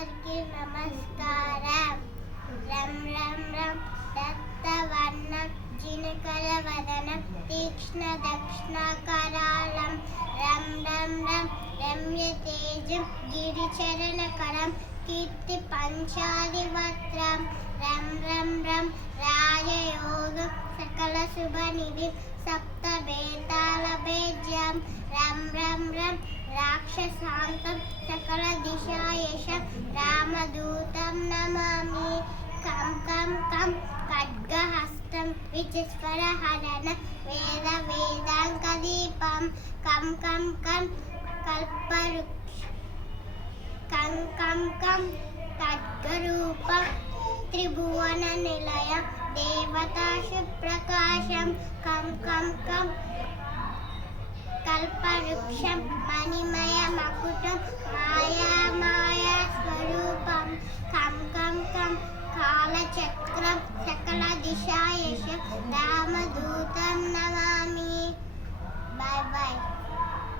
అందరికీ నమస్కారం. రం రం రం దత్తవర్ణం జినకర వదనం తీక్ష్ణ దక్షిణ కరాళం రం రం రం రమ్య తేజం గిరిచరణకరం కీర్తి పంచాదివత్రం రం రం రం రాజయోగం సకల శుభనిధి సప్త వేతాల భేజ్యం రం రం రం రాక్షసాంతం సకల దిశాయశం రామదూతం నమామి. కం కం కం ఖడ్గహస్తం విచిస్వరహరణ వేద వేదాంక దీపం కం కం కం కల్పవృక్ష కం కం కం ఖడ్గరూపం త్రిభువన నిలయ దేవతా శుప్రకాశం కం కం కం కల్పవృక్షం మణిమయ మకుటం మాయా మాయా స్వరూపం కం కం కం కాలచక్రం సకల దిశాయశం రామదూతం